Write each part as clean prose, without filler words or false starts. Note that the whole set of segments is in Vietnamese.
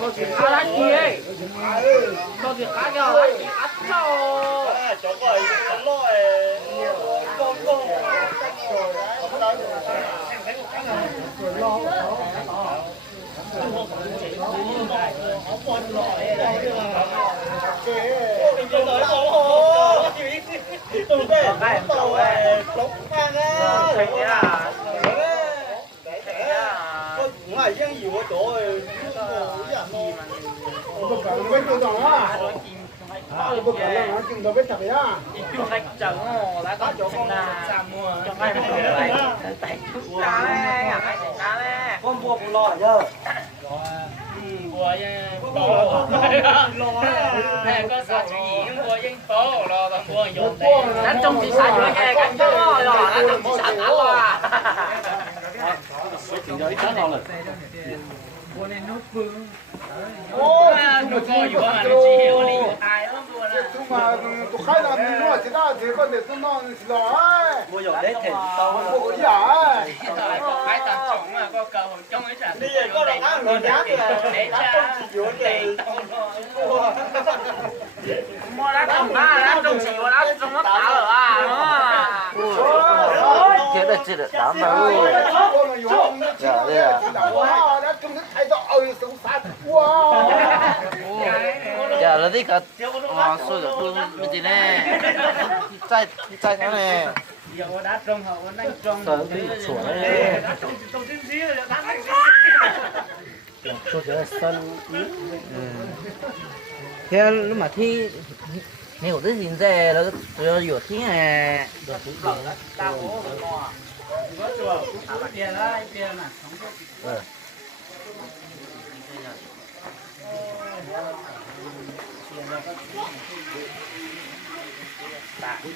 có chuyện khá lắm gì ấy, có chuyện khá nhiều lắm gì ăn đâu. chỗ rồi chỗ rồi con ngoài dân gì của chỗ rồi bên chỗ đó á bên chỗ đó chừng đó biết thật á Chẳng đã có chỗ con cho hai con lại tại chúng ta đấy, hai chúng ta đấy. con mua cũng lo chứ Bùa bố này có xã chủ yếu bùa dân phố lo còn bùa dùng đây đánh trong thị xã dưới nghe cảnh cho rồi đánh trong thị xã đã lo bùa này nốt phương nốt phươngอยู่mà nó chỉ hiểu lý ai lắm bùa này chúng mà tôi khai là mình nói chỉ là chỉ có để tôi nói là ấy mua dầu đấy thì tao bộ giả ấy có cái tạm trọng mà có cơ hội trong ấy trả bây giờ có được ăn rồi giá thì để cha để mua đá trồng đá trồng chỉ có đá trồng nó tả ở kia là chỉ được đám đâu dạ đây à đã trông thấy thay đổi sống sát quá dạ là đi cả sôi được luôn như thế này chạy thế này giờ có đá trồng họ vẫn đang trồng sợ đi sủa này trồng thêm xí rồi đá đánh tôi sẽ sân thế lúc mà thi nếu cái gì thế là tôi có thi này được cũng lẩu đấy tao bố rồi mò có chùa tiền đó tiền nè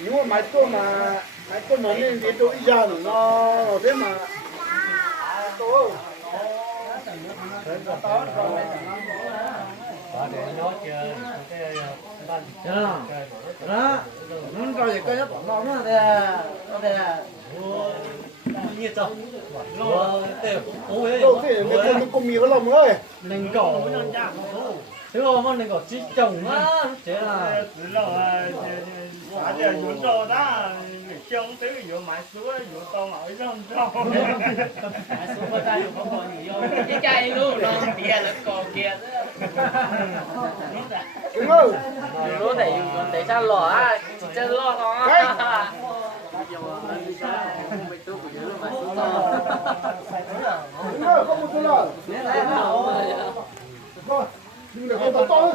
nếu mà máy tôi mà nên cái tôi ra nó thế mà tôi đó nó coi gì coi nó bỏng bỏng nó đây như sao đâu thế người ta có mì có lòng ơi mình cổ thế mà mà mình cổ chỉ trồng á thế là quả giờ dụng đồ đó trong tới cái vụ买书vụ tao ở trong买书不带有空空你用一家一路弄别人搞别的 đúng không lúa để cho lò á chỉ cho lò nó đúng rồi không một thứ nào nhưng mà không to to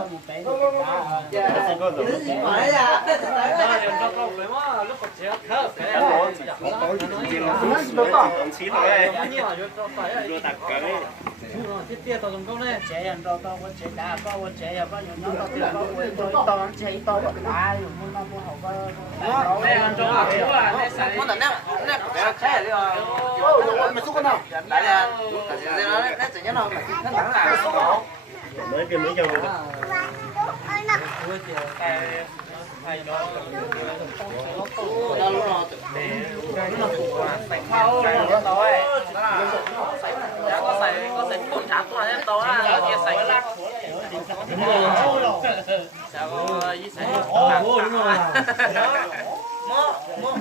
chế ăn rau to chế đá to chế bao nhiêu nó to tiền to chế to ai muốn nó muốn học có đây ăn rau à đây sai muốn tận nè khai rồi mày xúc con nào đấy là nó chỉ nhớ nó thẳng là mấy cái mấy dầu rồi đó luôn rồi có xài cuốn chặt mà em to là kia xài cái lắc sao có ý xài đúng rồi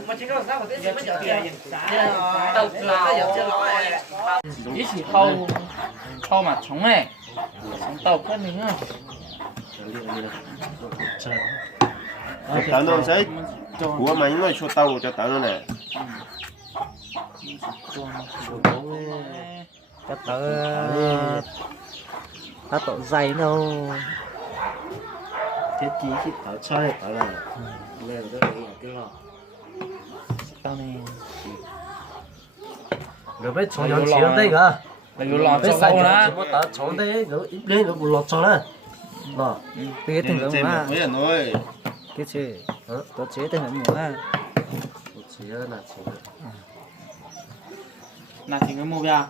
mà chỉ có sao một cái mới giờ đầu ý chỉ khâu mà chống này chống tàu cân nữa tao nó sẽ của mày mới cho tao cho tao nó này cái tớ tổ dày đâu cái gì khi tao chơi tao là lên đó cái lò tao này rồi biết chống nhận chiến đây cả mình lọt cho câu đó chỉ có tao chống đây rồi ít lên rồi lọt cho nó lọ cái từng giống mà mới nói cái gì tao chế từng giống mà chế là chế là chỉ có mua ra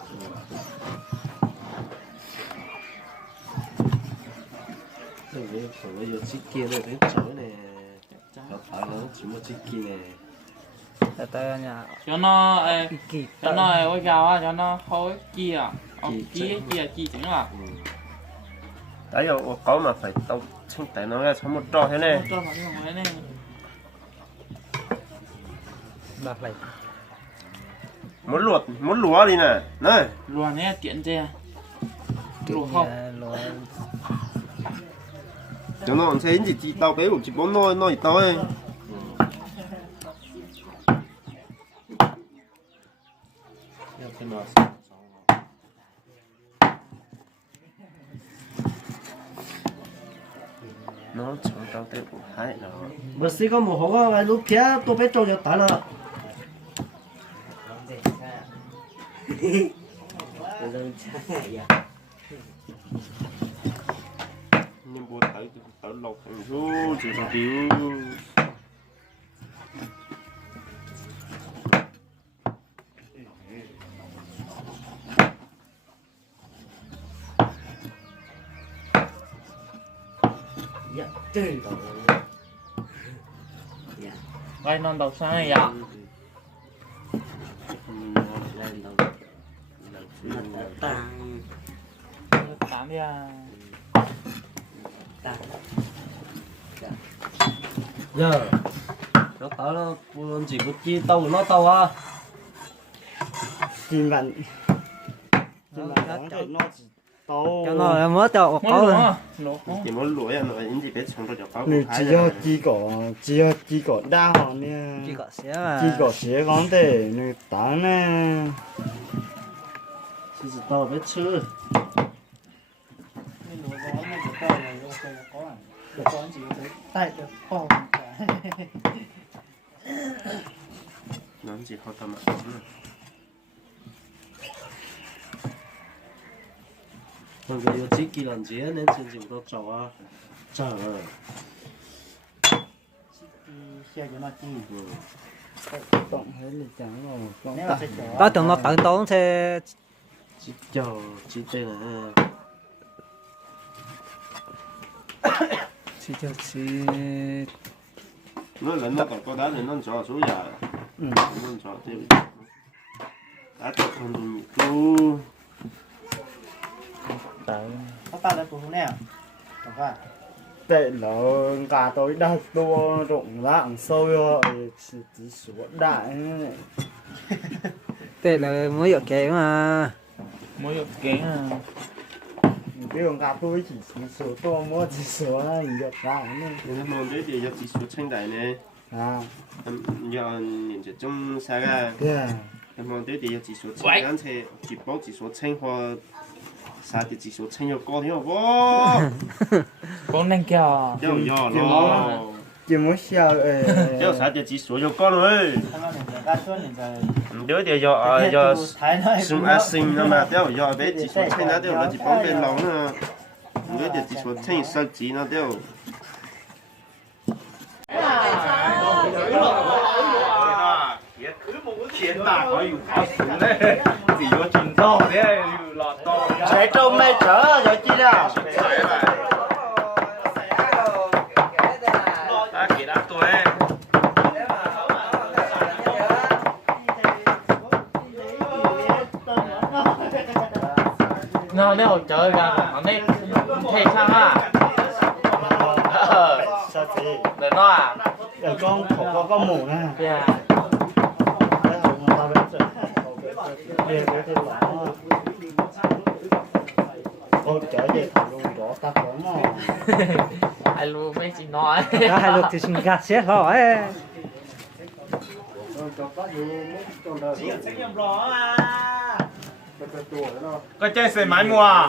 rồi bây giờ chiếc kia rồi đến chỗ này phải nó chỉ một chiếc kia này tới nhà cho nó kỳ cho nó ôi gạo á cho nó khối kia kia chính là tại giờ có mà phải tao chính tại nó nghe xong một trò thế này cho mọi người này bạc này muốn lúa đi nè này luôn nhé tiện chưa lúa không cho nó thấy gì chỉ tao cái chỉ bốn nói tới nó chẳng tao tới cũng hay nó bữa xí có một hộp cái lúc kia tôi biết trâu cho tao là nhưng bố thấy tao lọc thành số chỉ là tiêu quay non đầu sáng này ạ tám đi à giờ nó tao nó buồn chỉ có chi tàu nó tàu à chim bạn nó chỉ tàu cho nó mới cho có có luôn luôn chỉ muốn lúa à nó in gì biết chẳng được có người chỉ có đa họ nè chỉ có xé mà chỉ có xé con thế người ta nè chỉ tàu biết chưa nó chỉ khó tâm ạ còn cái yêu chỉ kỳ lần gì nên chân chịu đó cháu à trời ơi tổng hết lịch trắng rồi có tưởng nó tự tốn thế chỉ chờ chỉ tên là chỉ cho chỉ nó lần nó còn có đá thì nó cho số giờ nó cho tiêu đã cho con dùng tu tệ là cả tôi đã tua rộng rạng sâu rồi chỉ số đại này tệ là mới được kế mà mới được kế à cái con cá tôi chỉ số to mua chỉ số là được đại này nên nó đấy thì chỉ số tranh đại này à giờ nhìn chỉ trong xa ra yeah em mong đấy thì chỉ số tranh anh sẽ chỉ bảo chỉ số tranh hoặc xa thì chỉ số tranh nhiều có thiếu vô con đang kêu tiêu nhỏ nó chỉ muốn xào tiêu xa thì chỉ số nhiều con rồi đấy thì giờ sum sinh nó mà tiêu giờ đấy chỉ số tranh nó tiêu là chỉ bảo bên lòng nữa đấy thì chỉ số tranh sao chỉ nó tiêu chạy trâu mày chở rồi chi ra nó nếu chơi ra nó nên thay sang à sao thế để nó à để con khổ có mủ nè yeah con chở về luôn đó ta có mà ai luôn mấy chị nói có hai lượt thì xin gạt xé rồi có chơi xe máy mua à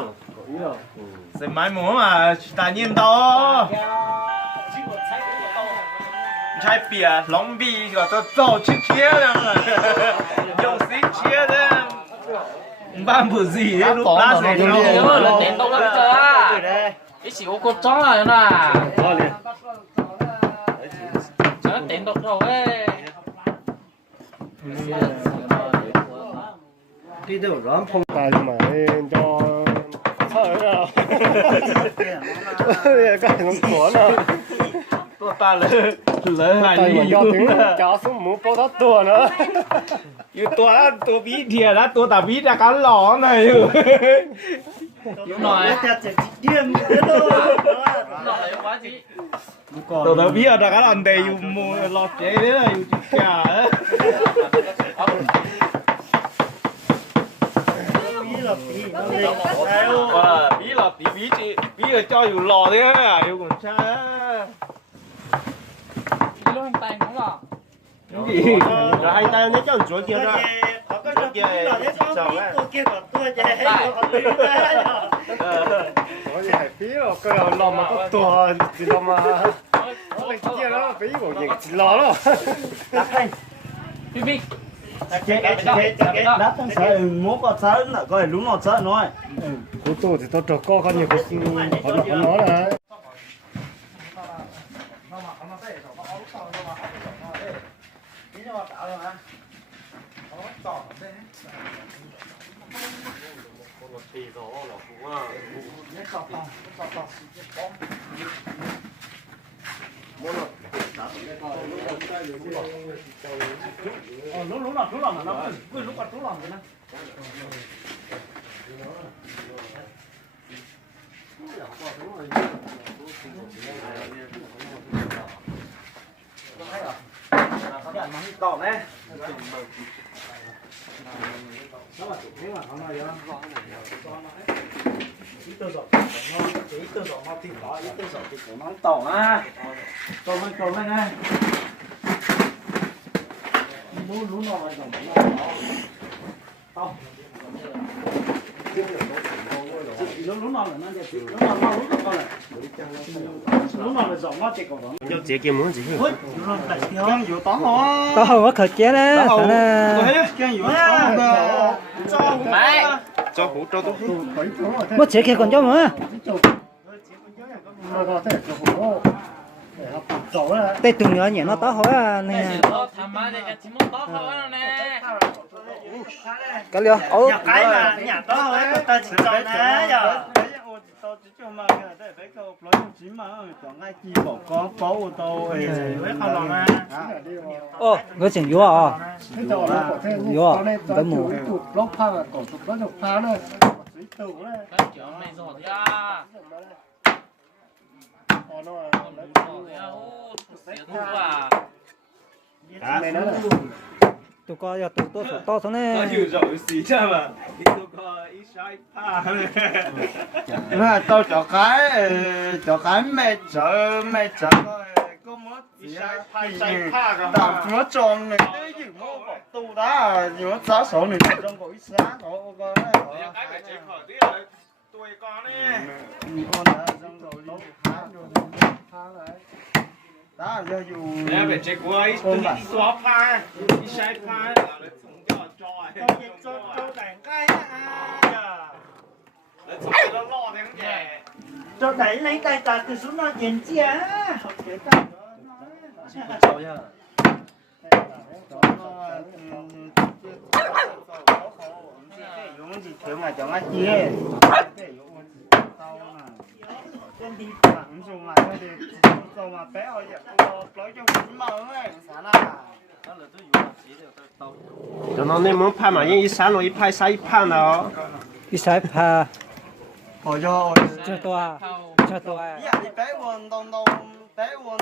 xe máy mua mà ta nhìn đó trái bìa long bì gọi tôi tổ chức chia rồi dùng xí chia đấy ban bữa gì đấy lúc lát này nếu mà lần đến đâu đó chơi à cái chỉ có con chó này nè chó đến đâu đâu ấy đi đâu rắm phong tài mà cho sợ rồi cái nó cuốn rồi tôi ta lên lỡ hai tay mà đi cho tiếng chó xuống mũ bao đó tua nữa yêu tua bí thiệt đó tua tà bí ra cá lò này Yêu nói điên thế thôi nói quá gì tụi tao biết ra cá lò đây yêu mua lọt chế đấy là yêu chả đó bí lọt tí bí chị bí là cho yêu lò thế à yêu còn cha Yêu hành tay đúng không? cái gì rồi hai tay nó cho chỗ kia ra có gì phải phí rồi cái nào lò mà có tua thì lò mà cái kia đó phí của gì chỉ lò đó Phi đắt thằng sợ muốn có sợ là coi đúng nó sợ nói của tôi thì tôi trò có nhiều cái có nó là lúc nào nó lúc còn lúc nào nữa tỏ á còn này lúc nào lại lúc nào là nó đẹp lúc nào con này lúc nào là rộng quá chỉ còn đó cho chị kia muốn gì Kiang dụ tóm hả? Có hầu khởi chế đấy. Kiang dụ cho hủ cho tôi Mất chế kia còn cho mà. Tê từng nhỏ nhẹ nó to hỏi à nè. Tham gia để chỉ muốn tốt hơn nè. Cái liều. Ô. cái là nhà to ấy ta chỉ cho nè giờ tao chỉ cho mà cái này phải câu nói chỉ mà chọn ngay chi bỏ có ô tô ấy với không lòng à Ô, người chỉnh vô à? Vô à? Cái mù. lóc pha là cổ chụp nó chụp pha nữa Cái kiểu này rồi thì à. Tụi con giờ tụi tôi to số này. tao hiểu rồi xí cha mà tao có ít sai pa là tao cho cái mẹ chở có mất gì đạp nó tròn này cái gì mà bỏ tù đó nhưng mà giá số này trong có ít giá có cái phải chế khỏi tí là tuổi con ấy con đã trong rồi nó phá đấy đó giờ dù nè phải chế của ấy từng xóa pa ít sai pa là nó không cho đàn cái nó lo thế không nhỉ cho đẩy lấy tay ta từ xuống nó nhìn chia gì thiếu mà chẳng ai chia trên đi thẳng dùng mà thôi thì dùng mà bé rồi nói cho mình mở ấy sáng à cho nó nên muốn pha mà những ít sáng rồi ít pha sai ít pha nào Đi sai pa. hồi cho Cho tôi. Cho tôi. dạ thì bé vận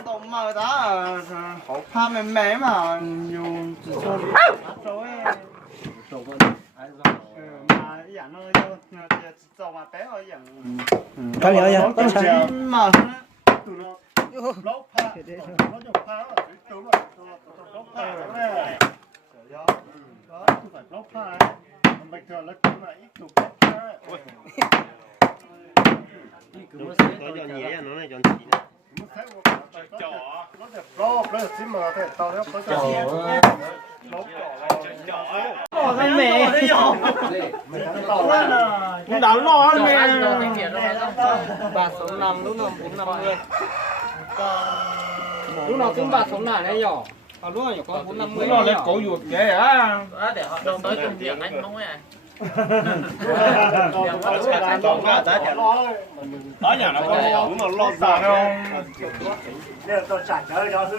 động mà đã họ pha mềm mềm mà dùng chỉ cho rồi mà dạ nó cho mà bé rồi dạng Cái liều giờ. có Cái mà lốp pha nó dùng pha nó đúng rồi lốp pha đấy đó không phải lốp pha đấy bình thường nó cũng là ít chục lốp pha đấy có cho nhẹ nó này cho chị nè nó đẹp lốp nó chỉ mà thế tao nó có cho lốp cái mẹ cũng đảo lo mẹ Bà số 5 lúc nào 450. Lúc nào cũng bà số nào đấy nhỏ. Lúc nào có 450. nó lên cổ ruột vậy á Để họ đâu tới công việc anh không ấy. Đó nhà nó có lo, nó lo xả không?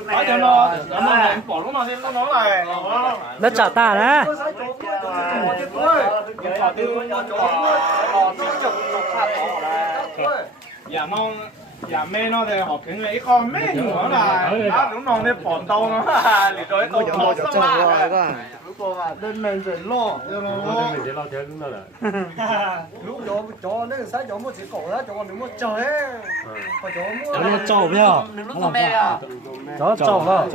Đó cho nó bỏ lúc nào thêm nó nói này. Nó chả ta đó. Dạ mong dạ mẹ nó thì học tiếng lấy con mẹ nữa là đó đúng non để bỏ tàu nó để rồi tàu nó sắp lại. Lúc đó đến mình phải lo, cho nó lo. Lúc đó cho nên sáng cho một chỉ cổ đó, cho đừng có chơi. Nó trâu nhá. Nó mẹ à. Chó trâu đó.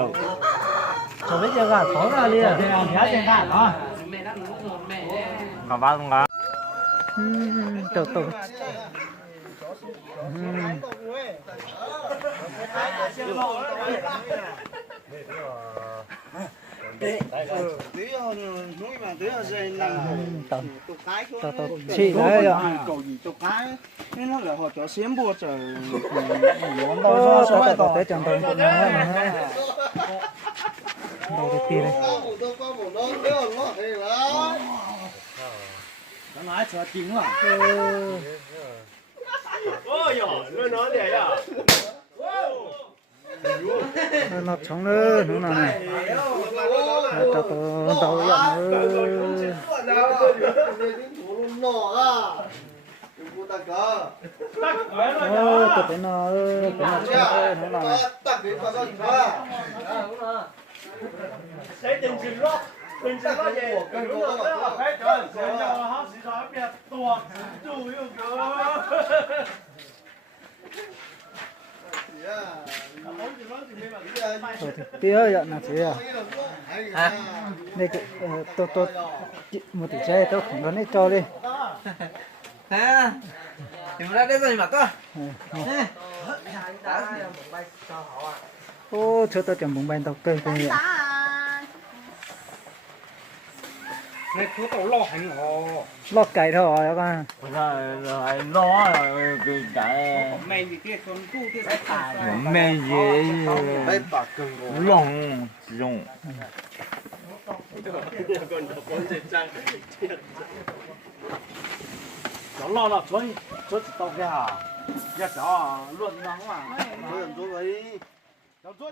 Chó biết chưa cả, phó ra đi à. Giá trên bàn đó. Mẹ nó ngủ mẹ. Còn ba không có. Từ từ. Chị đấy à. Cầu gì cho cái. Nên nó là họ cho xiêm bùa trời. Tới chẳng tới một ngày mà. Đâu cái kia đây. Nó nói cho chính là. Ôi giời, nó nói gì à? Nó chống nữa này. Cho tôi đâu vậy. Tụi cái nó chống nữa này. Sẽ tình trình đó. Tình trình đó gì? Đúng rồi đó. Phải trời, sẽ cho họ sĩ nói biết tuột. Chú yêu cơ. Tía vậy là thế à? Đây tôi một tỷ xe tôi không đoán cho đi. À, thì ra đây rồi mà cơ. Ô, cho tôi chẳng bóng bánh tàu cây vậy. Này cứ tao lo hành họ. Lo cày thôi các bạn. Rồi nó cái Mày thì kia con cu kia sẽ thả. mẹ gì lòng dùng Nó lo là cho tao cái hả? Dạ cho luôn nóng mà. rồi. Nó cho